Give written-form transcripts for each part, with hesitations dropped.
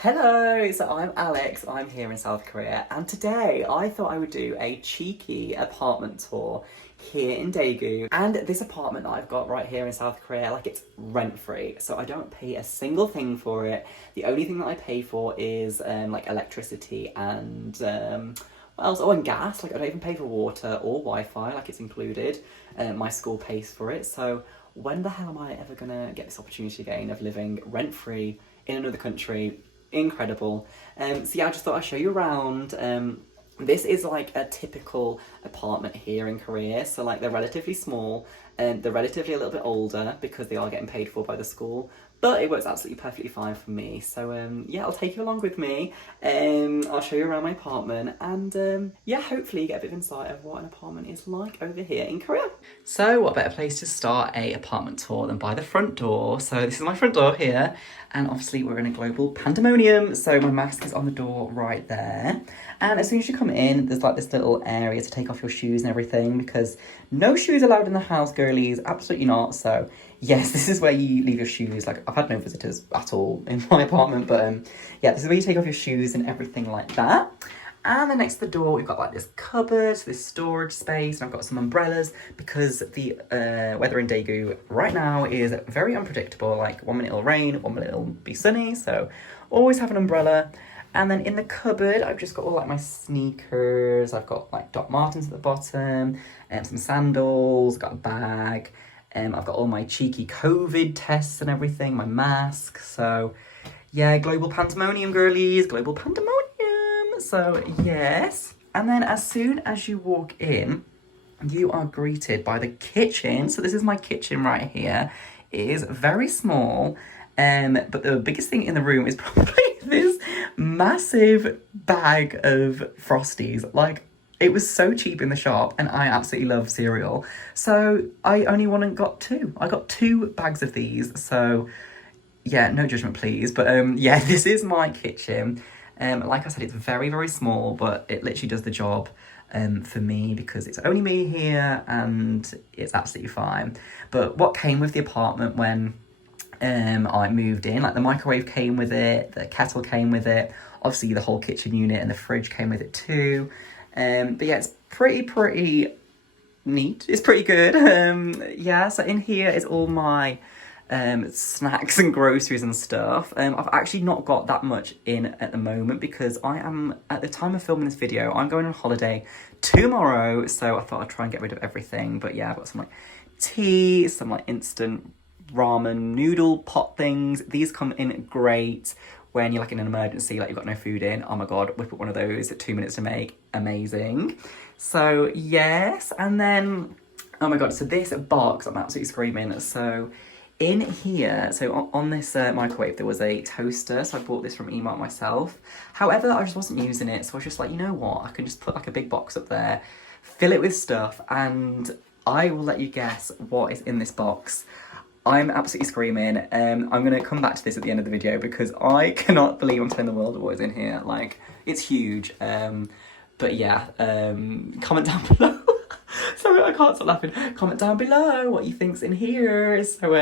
Hello, so I'm Alex, I'm here in South Korea, and today I thought I would do a cheeky apartment tour here in Daegu. And this apartment that I've got right here in South Korea, like it's rent-free, so I don't pay a single thing for it. The only thing that I pay for is like electricity and what else? Oh, and gas. Like I don't even pay for water or Wi-Fi, like it's included. My school pays for it, so when the hell am I ever gonna get this opportunity again of living rent-free in another country? Incredible. So yeah, I just thought I'd show you around. This is like a typical apartment here in Korea. So like they're relatively small and they're relatively a little bit older because they are getting paid for by the school. But it works absolutely perfectly fine for me. So yeah, I'll take you along with me. I'll show you around my apartment and yeah, hopefully you get a bit of insight of what an apartment is like over here in Korea. So what better place to start a apartment tour than by the front door. So this is my front door here. And obviously we're in a global pandemonium. So my mask is on the door right there. And as soon as you come in, there's like this little area to take off your shoes and everything because no shoes allowed in the house, girlies. Absolutely not. So yes, this is where you leave your shoes. Like I've had no visitors at all in my apartment, but yeah, this is where you take off your shoes and everything like that. And then next to the door, we've got like this cupboard, this storage space, and I've got some umbrellas because the weather in Daegu right now is very unpredictable. Like 1 minute it'll rain, 1 minute it'll be sunny, so always have an umbrella. And then in the cupboard, I've just got all like my sneakers. I've got like Doc Martens at the bottom, and some sandals, got a bag. I've got all my cheeky COVID tests and everything, my mask. So yeah, global pandemonium, girlies, global pandemonium. So yes. And then as soon as you walk in, you are greeted by the kitchen. So this is my kitchen right here. It is very small. But the biggest thing in the room is probably this massive bag of Frosties. Like, it was so cheap in the shop, and I absolutely love cereal. So I only went and got two. I got 2 bags of these. So yeah, no judgment, please. But yeah, this is my kitchen. Like I said, it's very, very small, but it literally does the job for me because it's only me here, and it's absolutely fine. But what came with the apartment when I moved in, like the microwave came with it, the kettle came with it, obviously the whole kitchen unit and the fridge came with it too. But yeah, it's pretty neat. It's pretty good. Yeah, so in here is all my snacks and groceries and stuff. I've actually not got that much in at the moment because I am, at the time of filming this video, I'm going on holiday tomorrow, so I thought I'd try and get rid of everything. But yeah, I've got some like tea, some like instant ramen noodle pot things. These come in great when you're like in an emergency, like you've got no food in. Oh my god, whip up one of those at 2 minutes to make. Amazing. So yes, and then oh my god, so this box, I'm absolutely screaming. So in here, so on this microwave, there was a toaster, so I bought this from Emart myself. However, I just wasn't using it, so I was just like, you know what, I can just put like a big box up there, fill it with stuff, and I will let you guess what is in this box. I'm absolutely screaming. I'm going to come back to this at the end of the video because I cannot believe I'm telling the world what is in here. Like, it's huge. But yeah, comment down below. Sorry, I can't stop laughing. Comment down below what you think's in here. So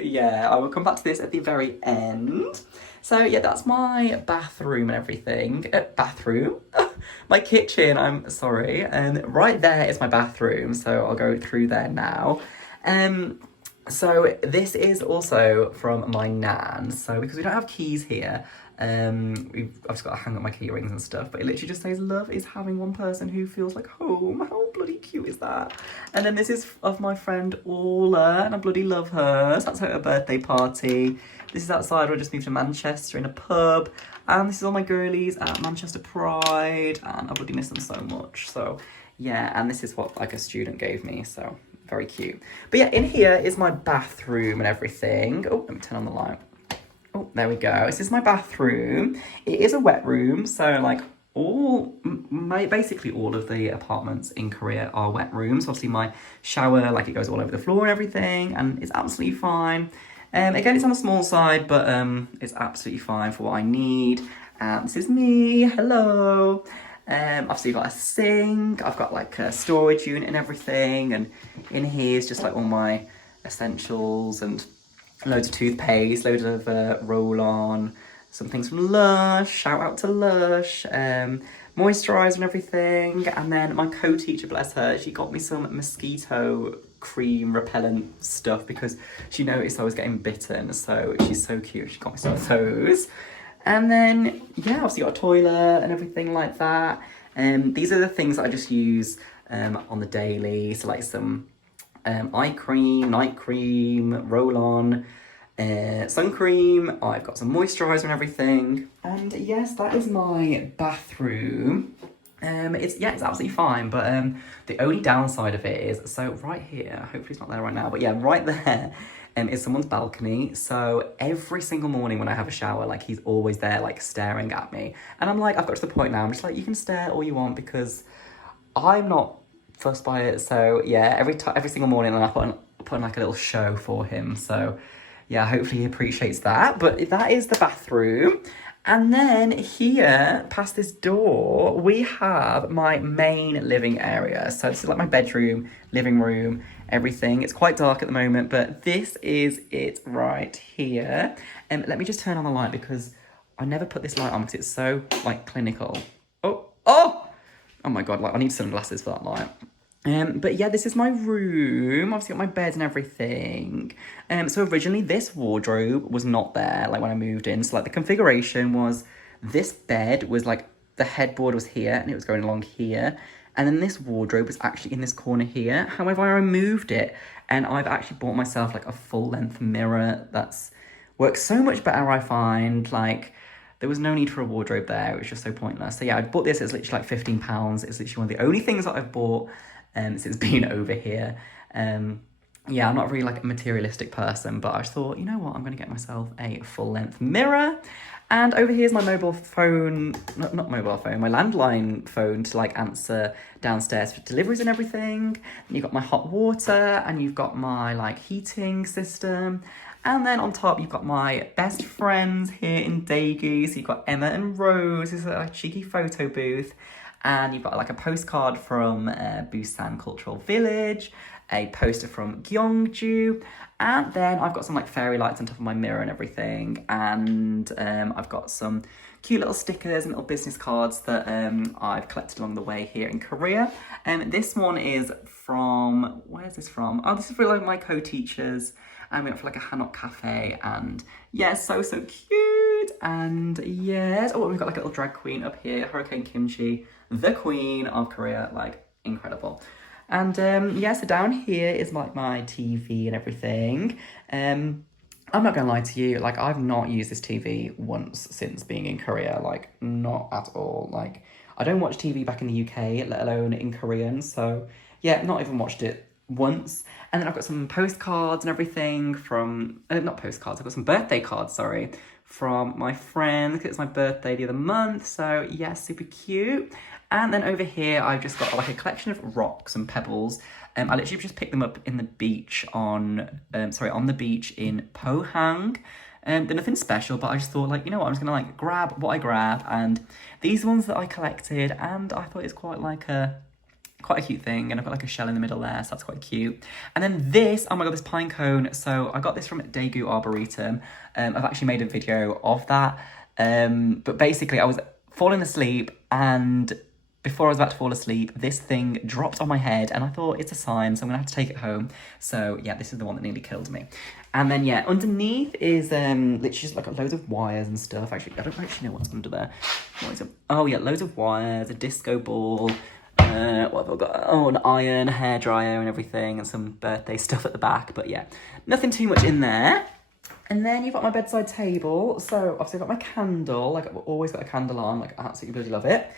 yeah, I will come back to this at the very end. So yeah, that's my bathroom and everything. Bathroom? My kitchen, I'm sorry. And right there is my bathroom, so I'll go through there now. So this is also from my nan. So because we don't have keys here, I've just got to hang up my key rings and stuff, but it literally just says love is having one person who feels like home. How bloody cute is that? And then this is of my friend Orla, and I bloody love her. So that's her birthday party. This is outside. I just moved to Manchester in a pub, and this is all my girlies at Manchester Pride, and I bloody miss them so much. So yeah, and this is what like a student gave me, so very cute. But yeah, in here is my bathroom and everything. Oh, let me turn on the light. Oh, there we go. This is my bathroom. It is a wet room, so like basically all of the apartments in Korea are wet rooms. Obviously my shower, like it goes all over the floor and everything, and it's absolutely fine. Again, it's on the small side, but it's absolutely fine for what I need. And this is me. Hello. Obviously you've got a sink, I've got like a storage unit and everything, and in here is just like all my essentials and loads of toothpaste, loads of roll-on, some things from Lush, shout out to Lush, moisturiser and everything. And then my co-teacher, bless her, she got me some mosquito cream repellent stuff because she noticed I was getting bitten, so she's so cute, she got me some of those. And then, yeah, obviously got a toilet and everything like that. These are the things that I just use on the daily, so like some eye cream, night cream, roll-on, sun cream. I've got some moisturiser and everything. And yes, that is my bathroom. It's absolutely fine, but the only downside of it is, so right here, hopefully it's not there right now, but yeah, right there is someone's balcony. So every single morning when I have a shower, like he's always there, like staring at me. And I'm like, I've got to the point now, I'm just like, you can stare all you want because I'm not fussed by it. So yeah, every single morning I put on like a little show for him. So yeah, hopefully he appreciates that. But that is the bathroom. And then here, past this door, we have my main living area. So this is like my bedroom, living room, everything. It's quite dark at the moment, but this is it right here. Let me just turn on the light because I never put this light on because it's so like clinical. Oh my God, like I need sunglasses for that light. But yeah, this is my room. Obviously got my bed and everything. So originally this wardrobe was not there, like when I moved in. So like the configuration was, this bed was like, the headboard was here and it was going along here. And then this wardrobe was actually in this corner here. However, I removed it and I've actually bought myself like a full length mirror that's works so much better, I find. Like, there was no need for a wardrobe there. It was just so pointless. So yeah, I bought this. It's literally like £15. It's literally one of the only things that I've bought since being over here. Yeah, I'm not really like a materialistic person, but I just thought, you know what, I'm going to get myself a full-length mirror. And over here's my mobile phone, not mobile phone, my landline phone to like answer downstairs for deliveries and everything. And you've got my hot water and you've got my like heating system. And then on top, you've got my best friends here in Daegu. So you've got Emma and Rose. This is a cheeky photo booth. And you've got like a postcard from Busan Cultural Village, a poster from Gyeongju, and then I've got some like fairy lights on top of my mirror and everything. And I've got some cute little stickers and little business cards that I've collected along the way here in Korea. And this one is from, where's this from? Oh, this is for like my co-teachers. And we went for like a Hanok cafe, and yeah, so cute. And yes, oh, we've got like a little drag queen up here, Hurricane Kimchi, the queen of Korea, like incredible. And yeah, so down here is like my TV and everything. I'm not gonna lie to you, like I've not used this TV once since being in Korea, like not at all. Like I don't watch TV back in the UK, let alone in Korean. So yeah, not even watched it once. And then I've got some postcards and everything from, not postcards, I've got some birthday cards, sorry, from my friend, because it's my birthday the other month. So yeah, super cute. And then over here, I've just got like a collection of rocks and pebbles. I literally just picked them up in the beach on the beach in Pohang. They're nothing special, but I just thought like, you know what, I'm just gonna like grab what I grab. And these ones that I collected, and I thought it's quite a cute thing, and I've got like a shell in the middle there, so that's quite cute. And then this, oh my God, this pine cone. So I got this from Daegu Arboretum. I've actually made a video of that. But basically I was falling asleep, and before I was about to fall asleep, this thing dropped on my head, and I thought it's a sign, so I'm gonna have to take it home. So yeah, this is the one that nearly killed me. And then yeah, underneath is literally just like loads of wires and stuff. Actually, I don't actually know what's under there. What is it? Oh yeah, loads of wires, a disco ball, what have I got? Oh, an iron, a hairdryer and everything, and some birthday stuff at the back. But yeah, nothing too much in there. And then you've got my bedside table. So obviously I've got my candle, like I've always got a candle on, like I absolutely bloody love it.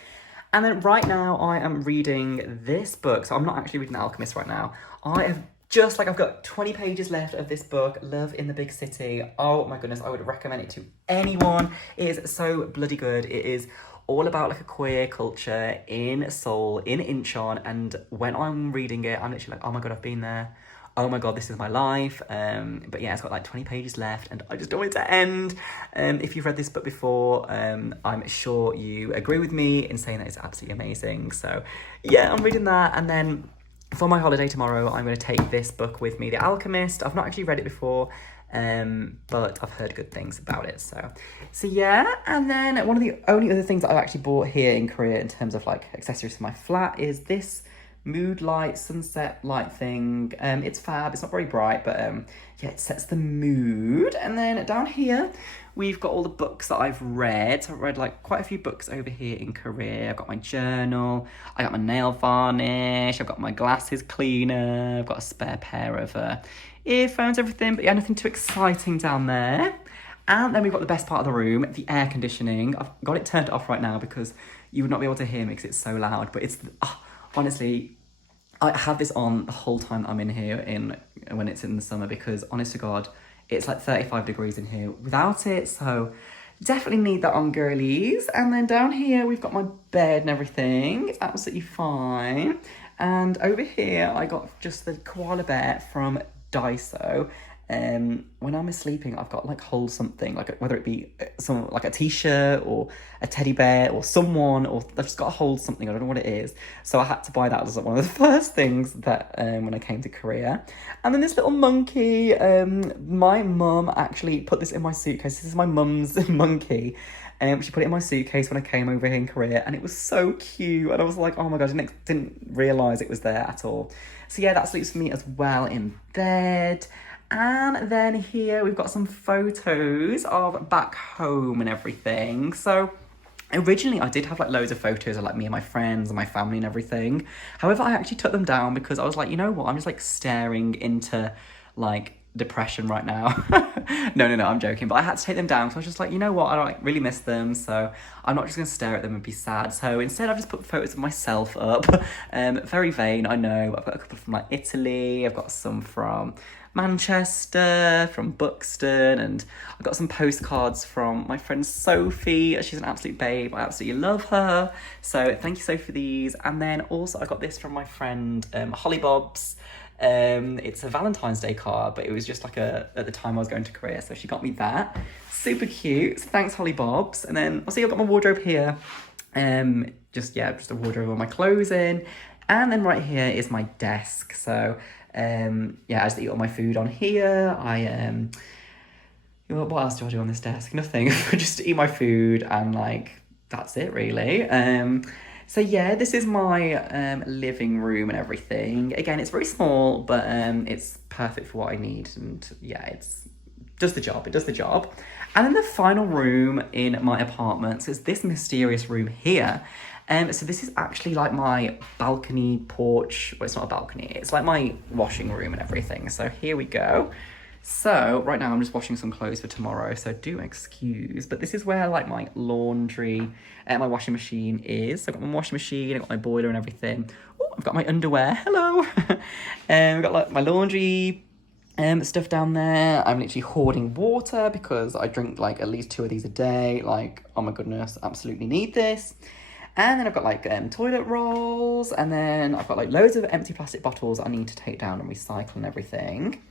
And then right now I am reading this book. So I'm not actually reading The Alchemist right now. I've got 20 pages left of this book, Love in the Big City. Oh my goodness, I would recommend it to anyone. It is so bloody good. It is all about like a queer culture in Seoul, in Incheon. And when I'm reading it, I'm literally like, oh my God, I've been there. Oh my God, this is my life. But yeah, it's got like 20 pages left, and I just don't want it to end. If you've read this book before, I'm sure you agree with me in saying that it's absolutely amazing. So yeah, I'm reading that. And then for my holiday tomorrow, I'm going to take this book with me, The Alchemist. I've not actually read it before. but I've heard good things about it, so yeah. And then one of the only other things that I've actually bought here in Korea in terms of like accessories for my flat is this mood light, sunset light thing. It's fab, it's not very bright, but yeah, it sets the mood. And then down here, we've got all the books that I've read. So I've read like quite a few books over here in Korea. I've got my journal, I got my nail varnish, I've got my glasses cleaner, I've got a spare pair of earphones, everything, but yeah, nothing too exciting down there. And then we've got the best part of the room, the air conditioning. I've got it turned off right now because you would not be able to hear me because it's so loud, but it's, honestly, I have this on the whole time that I'm in here when it's in the summer because, honest to God, it's like 35 degrees in here without it, so definitely need that on girlies. And then down here, we've got my bed and everything. It's absolutely fine. And over here, I got just the koala bear from Daiso. When I'm sleeping, I've got like hold something, like whether it be some like a t-shirt or a teddy bear or someone, or I've just got to hold something. I don't know what it is, so I had to buy that as one of the first things that when I came to Korea. And then this little monkey, my mum actually put this in my suitcase. This is my mum's monkey. She put it in my suitcase when I came over here in Korea, and it was so cute. And I was like, oh my gosh, I didn't realise it was there at all. So yeah, that sleeps for me as well in bed. And then here we've got some photos of back home and everything. So originally I did have like loads of photos of like me and my friends and my family and everything. However, I actually took them down because I was like, you know what, I'm just like staring into like depression right now. No, I'm joking, but I had to take them down because I was just like, you know what, I don't like really miss them, so I'm not just gonna stare at them and be sad. So instead I've just put photos of myself up. Very vain, I know. I've got a couple from like Italy, I've got some from Manchester, from Buxton, and I've got some postcards from my friend Sophie. She's an absolute babe, I absolutely love her, so thank you, Sophie, for these. And then also I got this from my friend Holly Bobs. It's a Valentine's Day card, but it was just like at the time I was going to Korea, so she got me that. Super cute, so thanks, Holly Bobs. And then I'll see, I've got my wardrobe here, just a wardrobe with all my clothes in. And then right here is my desk, so yeah, I just eat all my food on here. What else do I do on this desk? Nothing. Just eat my food and like that's it really. So yeah, this is my living room and everything. Again, it's very small, but it's perfect for what I need, and yeah, it does the job. And then the final room in my apartment is this mysterious room here. So this is actually like my balcony porch. Well, it's not a balcony, it's like my washing room and everything. So here we go. So right now I'm just washing some clothes for tomorrow, so do excuse, but this is where like my laundry and my washing machine is. So I've got my washing machine, I've got my boiler and everything. Oh, I've got my underwear, hello. I've got like my laundry stuff down there. I'm literally hoarding water because I drink like at least 2 of these a day. Like, oh my goodness, absolutely need this. And then I've got like toilet rolls, and then I've got like loads of empty plastic bottles I need to take down and recycle and everything.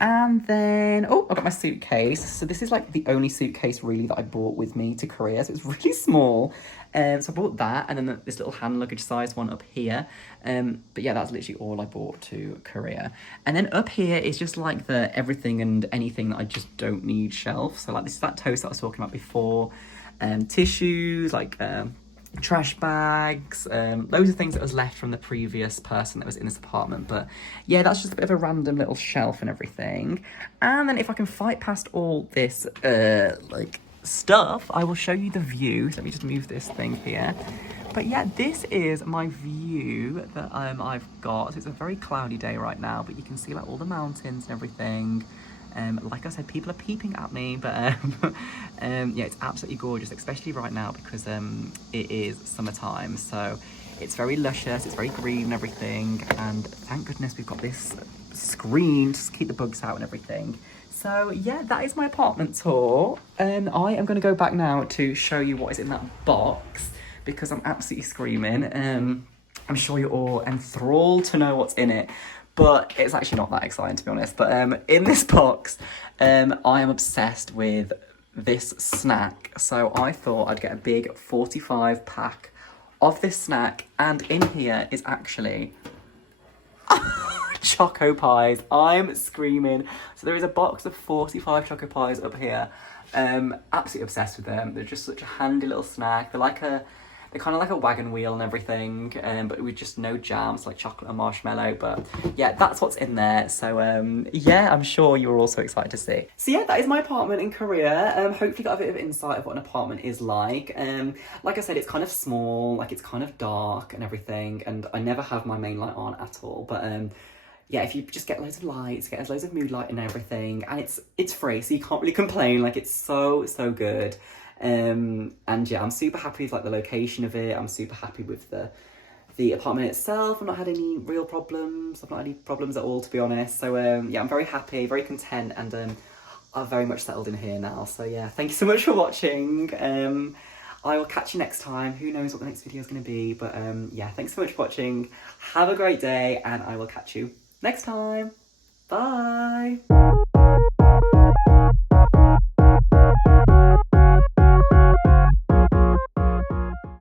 And then, oh, I've got my suitcase. So this is like the only suitcase really that I brought with me to Korea. So it's really small. So I bought that, and then this little hand luggage sized one up here. But yeah, that's literally all I bought to Korea. And then up here is just like the everything and anything that I just don't need shelf. So like this is that toast that I was talking about before. Tissues, like trash bags, loads of things that was left from the previous person that was in this apartment. But yeah, that's just a bit of a random little shelf and everything. And then if I can fight past all this like stuff, I will show you the view. So let me just move this thing here. But yeah, this is my view that I've got. So it's a very cloudy day right now, but you can see like all the mountains and everything. Like I said, people are peeping at me, but yeah, it's absolutely gorgeous, especially right now because it is summertime, so it's very luscious, it's very green and everything, and thank goodness we've got this screen to keep the bugs out and everything. So yeah, that is my apartment tour. I am going to go back now to show you what is in that box because I'm absolutely screaming. I'm sure you're all enthralled to know what's in it. But it's actually not that exciting, to be honest. But in this box, I am obsessed with this snack. So I thought I'd get a big 45 pack of this snack. And in here is actually choco pies. I'm screaming. So there is a box of 45 choco pies up here. Absolutely obsessed with them. They're just such a handy little snack. They're kind of like a wagon wheel and everything, but with just no jams, like chocolate and marshmallow. But yeah, that's what's in there. So yeah, I'm sure you're also excited to see. So yeah, that is my apartment in Korea. Hopefully got a bit of insight of what an apartment is like. Like I said, it's kind of small, like it's kind of dark and everything, and I never have my main light on at all. But yeah, if you just get loads of lights, get loads of mood light and everything, and it's free, so you can't really complain. Like, it's so good. And yeah, I'm super happy with like the location of it. I'm super happy with the apartment itself. I've not had any real problems. I've not had any problems at all, to be honest. So yeah, I'm very happy, very content, and I've very much settled in here now. So yeah, thank you so much for watching. I will catch you next time. Who knows what the next video is going to be, but yeah, thanks so much for watching. Have a great day, and I will catch you next time. Bye.